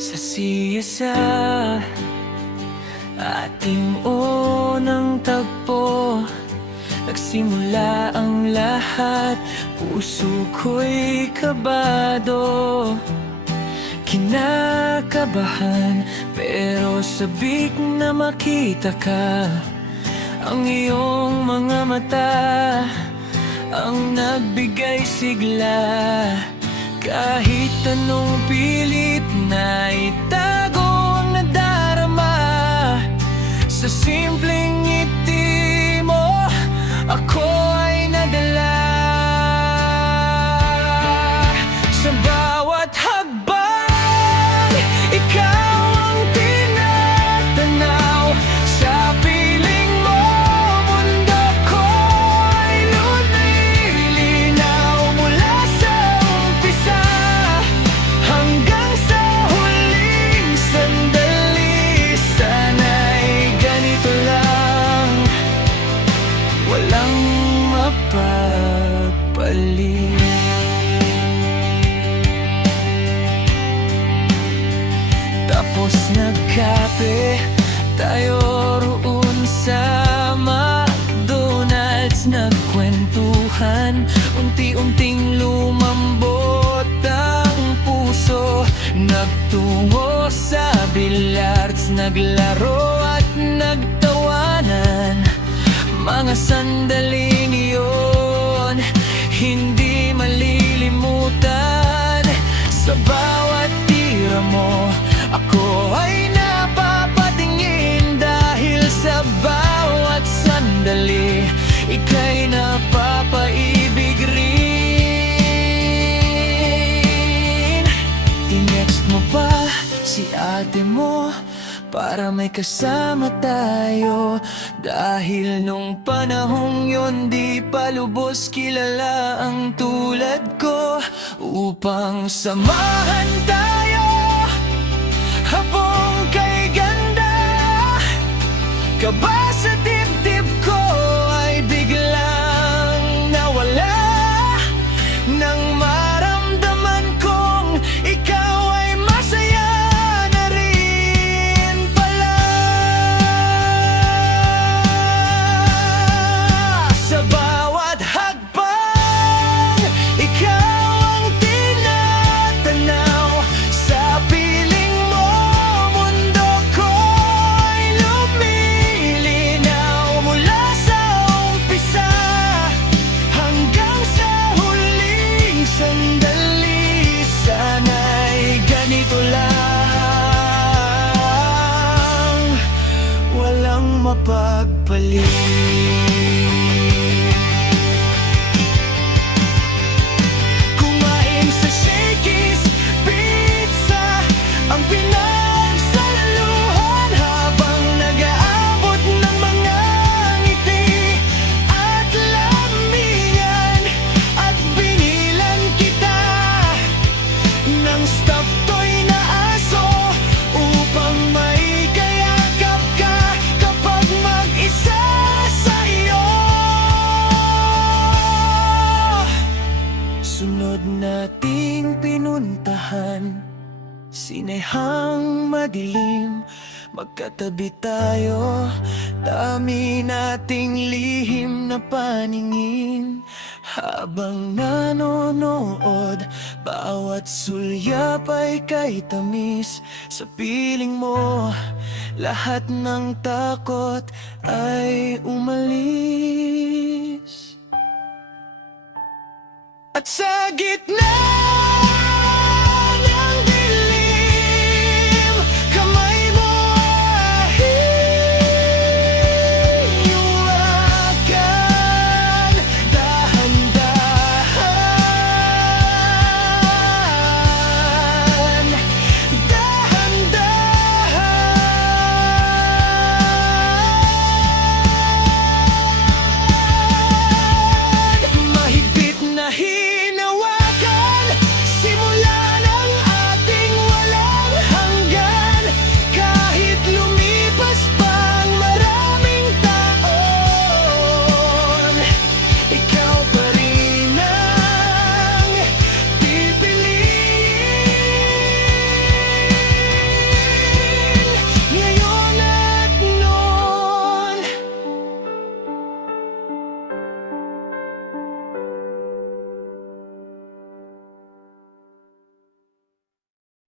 Sa siyasa ating unang tagpo, nagsimula ang lahat. Puso ko'y kabado, kinakabahan, pero sabik na makita ka. Ang iyong mga mata ang nagbigay sigla. Kahit anong pilit na itago ang nadarama, sa simpleng ngiti mo ako ay nadala. Sa bawat hakbang, ikaw ang tinatanaw. Sa piling mo, mundo ko'y lumilinaw. Mula sa umpisa hanggang sa huling sandali, sana'y ganito lang, walang mapagpalit. Tapos nagkape tayo roon sa McDonald's. Nagkwentuhan, unti-unting lumambot ang puso. Nagtungo sa billiards, naglaro at nagtawanan. Mga sandaling iyon hindi malilimutan. Sa bawat tira mo ako ay napapatingin, dahil sa bawat sandali ika'y napapaibig rin. Tinext mo pa si ate mo para may kasama tayo, dahil nung panahong yon di pa lubos kilala ang tulad ko. Upang samahan tayo habang kay ganda, kaba sa dibdib ko ay biglang nawala. Nang maramdaman kong ikaw ay masaya na rin pala. Sa bawat hakbang, ikaw ang tinatanaw. Sa piling mo, mundo ko'y lumilinaw. Mula sa umpisa hanggang sa huling sandali, sana'y ganito lang, walang mapagpalit. Kumain sa Shakey's Pizza, ang pinagsalaluhan habang nag-aabot ng mga ngiti at lambingan. At binilan kita ng stuffed toy na aso upang may kayakap ka kapag mag-isa sa iyo. Sunod nating pinuntahan, sinehang madilim, magkatabi tayo. Dami nating lihim na paningin habang nanonood. Bawat sulyap ay kay tamis. Sa piling mo, lahat ng takot ay umalis. At sa gitna